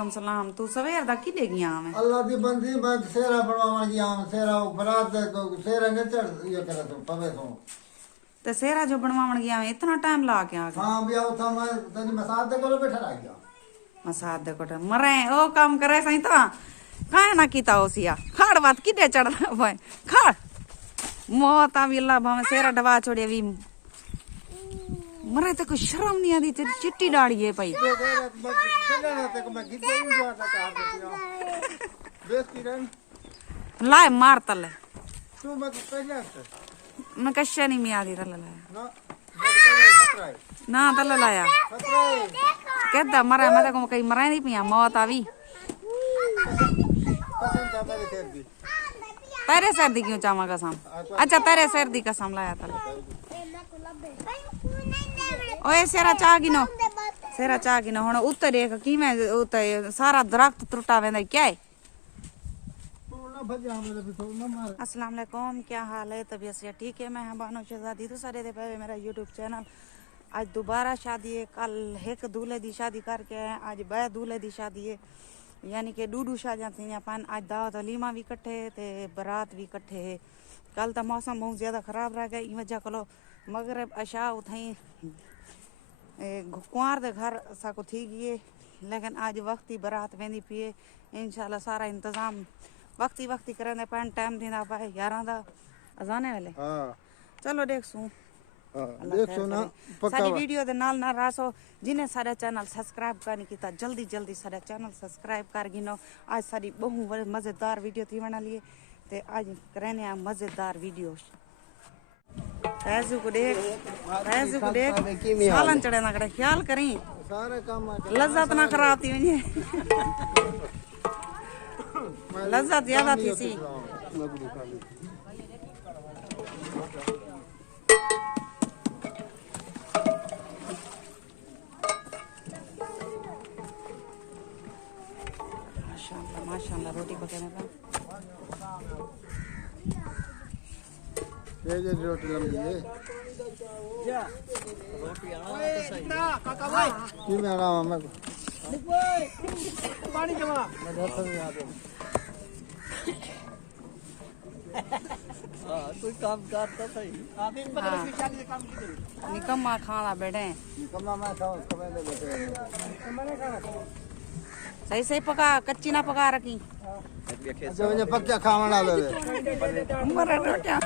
वालेकुम सलाम। तू सवेर दा किदे गया मैं? अल्लाह दी बंदी मैं सेरा बनवावन गया हूं। सेरा बरात दे सेरा ने चढ़ ये करे तो पवे तो ते सेरा जो बनवावन गया मैं इतना टाइम ला के आ गया। हां बिया उठा मैं तनी मसाद दे कोलो बैठा रह गया। मसाद दे कोटे मरे ओ काम करे सही तो काहे ना कीता ओसिया खाड़ बात किदे चढ़दा भाई खाड़ मौत आ विला भावे सेरा डवा छोड़े भी मरे ते कोई शर्म नहीं आती तेरी चिट्टी दाढ़ी है भाई। लाए मार तले मैं कश्या नहीं में आती तले लाया ना तले लाया कहता मरा मैं तो कहीं मरा नहीं पिया मौत आवी तेरे सर्दी क्यों चावा कसम। अच्छा तेरे सर्दी कसम लाया तले ओए सेरा चाह गिनो हुण उत्ते देख किवें उत्ते सारा दरख्त टुटा वेंदा क्या है। अस्सलाम वालेकुम क्या हाल है तबीयत से ठीक है। मैं बानो शहजादी तो सारे दे पे मेरा यूट्यूब चैनल आज दोबारा शादी है। कल एक दूल्हे दी शादी करके आए आज बे दूल्हे दी शादी है यानी कि डूडू शादियां थी अपन आज दावत अलीमा भी कट्ठे ते बारात भी कट्ठे है। कल तो मौसम बहुत ज़्यादा ख़राब रह गया इन वजह कलो मगरब अशा उथई कुंवार दे घर साको थी गई लेकिन आज वक्ती बारात वेंदी पी इंशाल्लाह सारा इंतजाम वक्ती करने पैन टाइम देना पाए 11 दा अजाने वाले। हां चलो देखसू देख सुना सारी वीडियो दे नाल ना रासो जिन्हें सारा चैनल सब्सक्राइब करनी कीता जल्दी सारा चैनल सब्सक्राइब कर गिनो। आज सारी बहुत मजेदार वीडियो थी बना लिए ते आज करने आ मजेदार वीडियो को देख सालन चढ़े ना करे ख्याल करी सारे काम लज्जत ना खराब थी मुझे लज्जत ज्यादा थी सी। माशाल्लाह रोटी पकाने का ये रोटी लंबी है जा रोटी आ तो सही ना काका भाई की में आराम मैं पानी जमा मैं घर से आ दो हां कोई काम करता सही आप इन पर शादी के काम की निकम्मा खाना बैठे निकम्मा मैं खाओ समय ले बैठे मैंने खाना सही पका कच्ची ना पका रखी अच्छा मुझे पक्का खाना डालो दे मरे रोटियां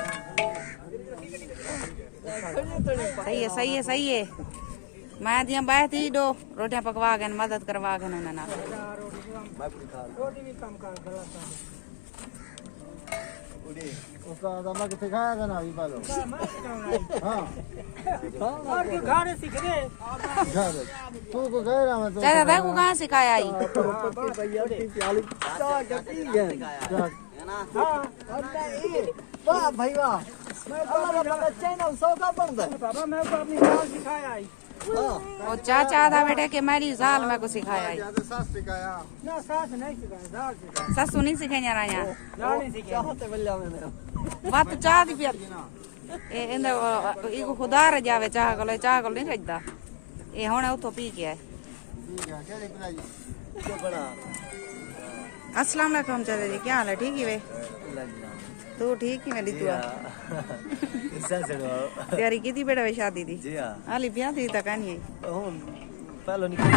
सही है मैं दिया बैठी दो रोटियां पकवा के मदद करवा के ना रोटी भी कम कर उसका दमा के सिखाया था ना अभी पालो हां और की घाड़े सीख रे तू को कह रहा मैं तो चाचा देखो कहां सिखाया आई भैया की प्याली चाह करती है ना हां वाह भाई वाह मैं अल्लाह का चैनल 100 का बनदा बाबा मैं को अपनी जान सिखाया आई वो चाचा था बेटे के मेरी जाल में को सिखाया आई सास सिखाया ना सास नहीं सिखाया जाल सिखाया ससु नहीं सिखाया ना यहाँ नहीं सिखाया चाहते बल्ला मैंने बात चाह दी पिया ए इंदे इको खुदा रे जावे चाह को नहीं रजदा ए हुणे उतो पी के आए ठीक है केड़ी पिलाई जो बड़ा। अस्सलाम वालेकुम चाचा जी क्या हाल है ठीक ही वे तू ठीक ही मेरी दुआ तैयारी की थी बेटा वे शादी दी जी हां हाली ब्याह दी तक नहीं आई पहले निकल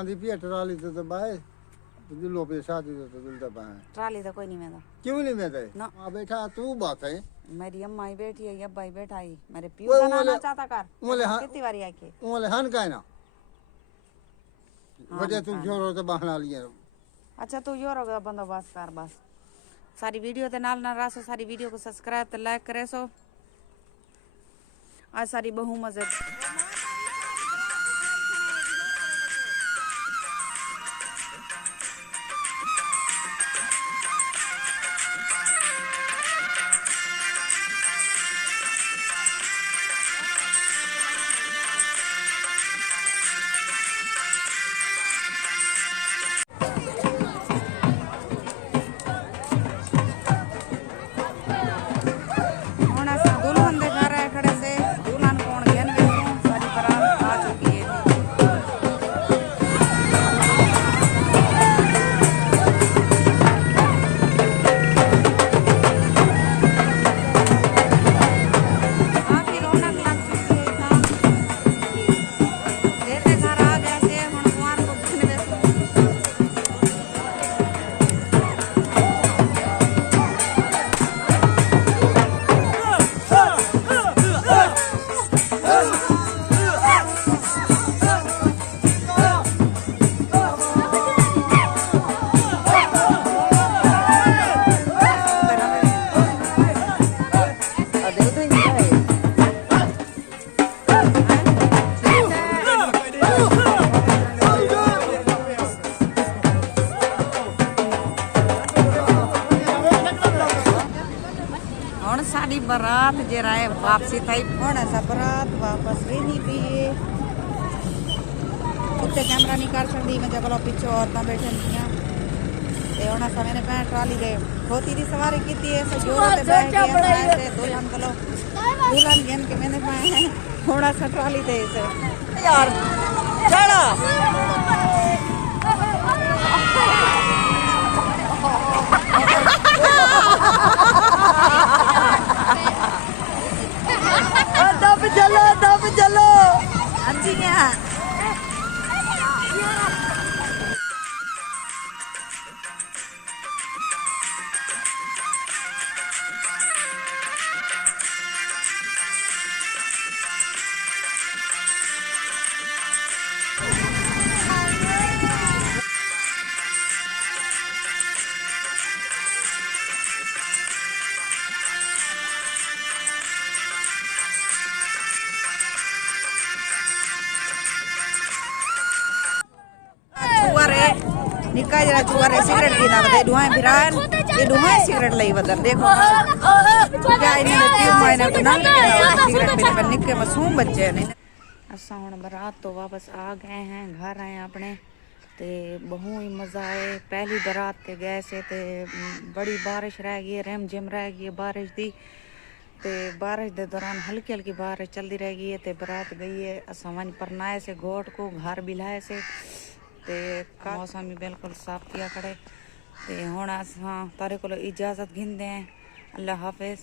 आंधी पिया ट्राली तो बाय दिलो पे शादी तो दिलता पाए ट्राली तो कोई नहीं मेरा क्यों नहीं मैं दे ना। आ बैठा तू बात है मेरी अम्मा ही बैठी है, अब्बा ही बैठा ही, मेरे पियो का नाना चाहता कर कितनी बारी आके ओले हन का ना वजह तू जोरो तो बहाना लिए। अच्छा तू यो रोगा बंदोबस्त कर बस। सारी वीडियो ते नाल ना रासो, सारी वीडियो को सब्सक्राइब ते लाइक करे सो। आज सारी बहु मजे साड़ी बारात जरा है वापसी थी थोड़ा सा बारात वापस वेनी पी उत्ते कैमरा नहीं कर सकती मैं जब पिछो औरतां बैठे ते होना सा मैंने भैन ट्राली दे खोती दी सवारी की थी ऐसे जोर से बैठ गया ऐसे दुल्हन को दुल्हन गेम के मैंने पाए थोड़ा सा ट्राली दे ऐसे यार चला दब चलो अच्छी निका जरा चुआरे सिगरेट पीना बता दुआएं फिरान ये दुआएं सिगरेट लई बदर देखो क्या इन्हें क्यों मायने को ना सिगरेट पीने पर निके मासूम बच्चे ने। असा हुन बारात तो वापस आ गए हैं, घर आए अपने ते बहु ही मजा आए। पहली बारात ते गए से ते बड़ी बारिश रह गई, रेम जिम रह गई बारिश दी ते बारिश दे दौरान हल्की हल्की बारिश चलती रह गई है ते बारात गई है। असा वन परनाए से गोट को घर बिलाए से ते मौसम भी बिल्कुल साफ किया खड़े ते हुण असां तारे कोलो इजाजत घिंदे हैं। अल्लाह हाफिज।